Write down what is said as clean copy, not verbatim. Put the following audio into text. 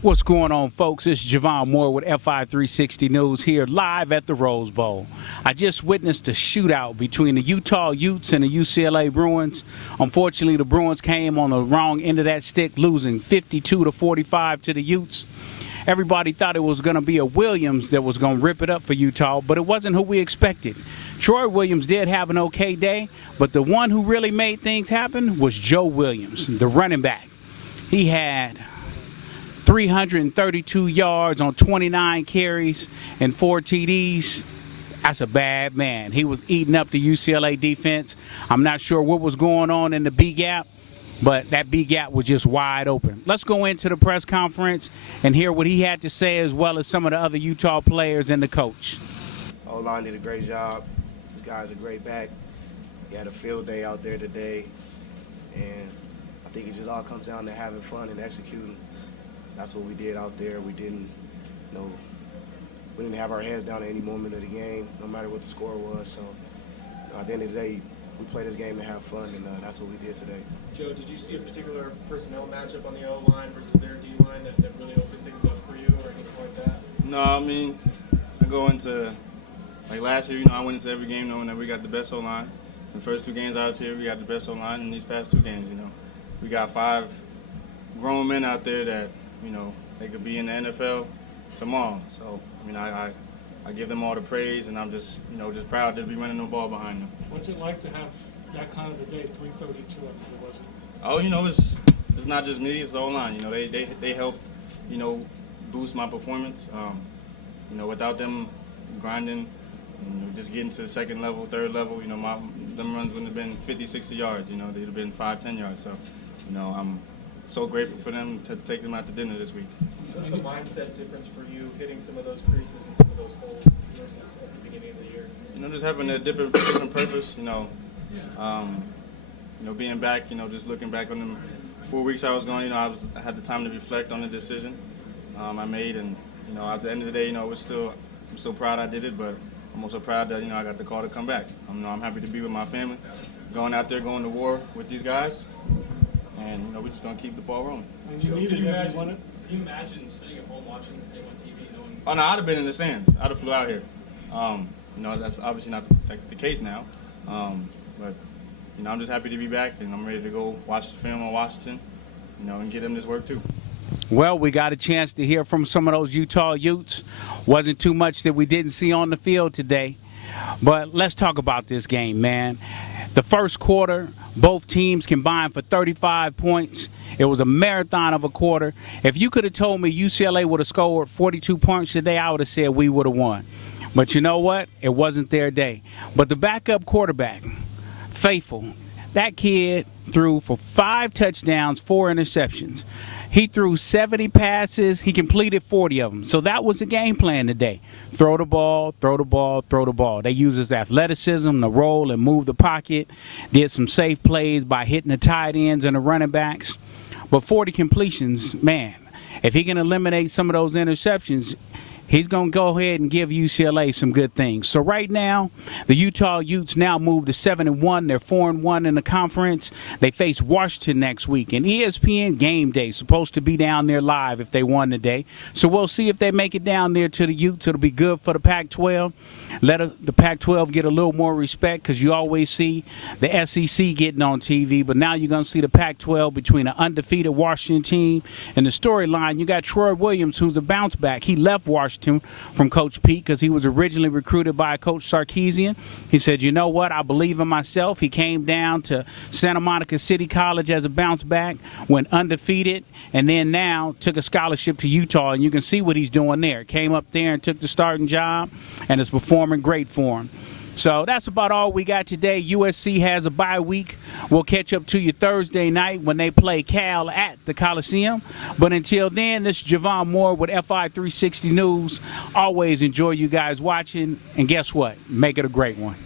What's going on, folks? It's Javon Moore with FI 360 News here live at the Rose Bowl. I just witnessed a shootout between the Utah Utes and the UCLA Bruins. Unfortunately, the Bruins came on the wrong end of that stick, losing 52-45 to the Utes. Everybody thought it was going to be a Williams that was going to rip it up for Utah, but it wasn't who we expected. Troy Williams did have an okay day, but the one who really made things happen was Joe Williams, the running back. He had 332 yards on 29 carries and 4 TDs. That's a bad man. He was eating up the UCLA defense. I'm not sure what was going on in the B gap, but that B gap was just wide open. Let's go into the press conference and hear what he had to say, as well as some of the other Utah players and the coach. O-line did a great job. This guy's a great back. He had a field day out there today, and I think it just all comes down to having fun and executing. That's what we did out there. We didn't have our heads down at any moment of the game, no matter what the score was. So at the end of the day, we play this game to have fun, and that's what we did today. Joe, did you see a particular personnel matchup on the O-line versus their D-line that really opened things up for you or anything like that? No, I mean, I go into, like last year, I went into every game knowing that we got the best O-line. The first 2 games I was here, we got the best O-line. In these past 2 games, we got 5 grown men out there that, they could be in the NFL tomorrow. So, I give them all the praise, and I'm just, just proud to be running the ball behind them. What's it like to have that kind of a day, 332, I mean, Oh, it's not just me, it's the whole line. They help, boost my performance. Without them grinding, just getting to the second level, third level, them runs wouldn't have been 50, 60 yards. They'd have been 5, 10 yards. So, I'm so grateful for them to take them out to dinner this week. What's the mindset difference for you hitting some of those creases and some of those holes versus at the beginning of the year? Just having a different purpose, being back, just looking back on them 4 weeks I was gone, I had the time to reflect on the decision I made, and, at the end of the day, I'm still proud I did it, but I'm also proud that, I got the call to come back. I'm happy to be with my family, going out there, going to war with these guys, and, we're just going to keep the ball rolling. Can you imagine sitting at home watching this game on TV knowing? Oh, no, I'd have been in the stands. I'd have flew out here. That's obviously not the case now. But, I'm just happy to be back, and I'm ready to go watch the film on Washington, and get them this work too. Well, we got a chance to hear from some of those Utah Utes. Wasn't too much that we didn't see on the field today. But let's talk about this game, man. The first quarter, both teams combined for 35 points. It was a marathon of a quarter. If you could have told me UCLA would have scored 42 points today, I would have said we would have won. But you know what? It wasn't their day. But the backup quarterback, Faithful, that kid threw for 5 touchdowns, 4 interceptions. He threw 70 passes. He completed 40 of them. So that was the game plan today. Throw the ball, throw the ball, throw the ball. They used his athleticism to roll and move the pocket. Did some safe plays by hitting the tight ends and the running backs. But 40 completions, man, if he can eliminate some of those interceptions, he's going to go ahead and give UCLA some good things. So right now, the Utah Utes now move to 7-1. They're 4-1 in the conference. They face Washington next week. And ESPN Game Day supposed to be down there live if they won today. So we'll see if they make it down there to the Utes. It'll be good for the Pac-12. Let the Pac-12 get a little more respect, because you always see the SEC getting on TV. But now you're going to see the Pac-12 between an undefeated Washington team. And the storyline, you got Troy Williams, who's a bounce back. He left Washington from Coach Pete because he was originally recruited by Coach Sarkisian. He said, you know what, I believe in myself. He came down to Santa Monica City College as a bounce back, went undefeated, and then now took a scholarship to Utah, and you can see what he's doing there. Came up there and took the starting job, and is performing great for him. So that's about all we got today. USC has a bye week. We'll catch up to you Thursday night when they play Cal at the Coliseum. But until then, this is Javon Moore with FI 360 News. Always enjoy you guys watching. And guess what? Make it a great one.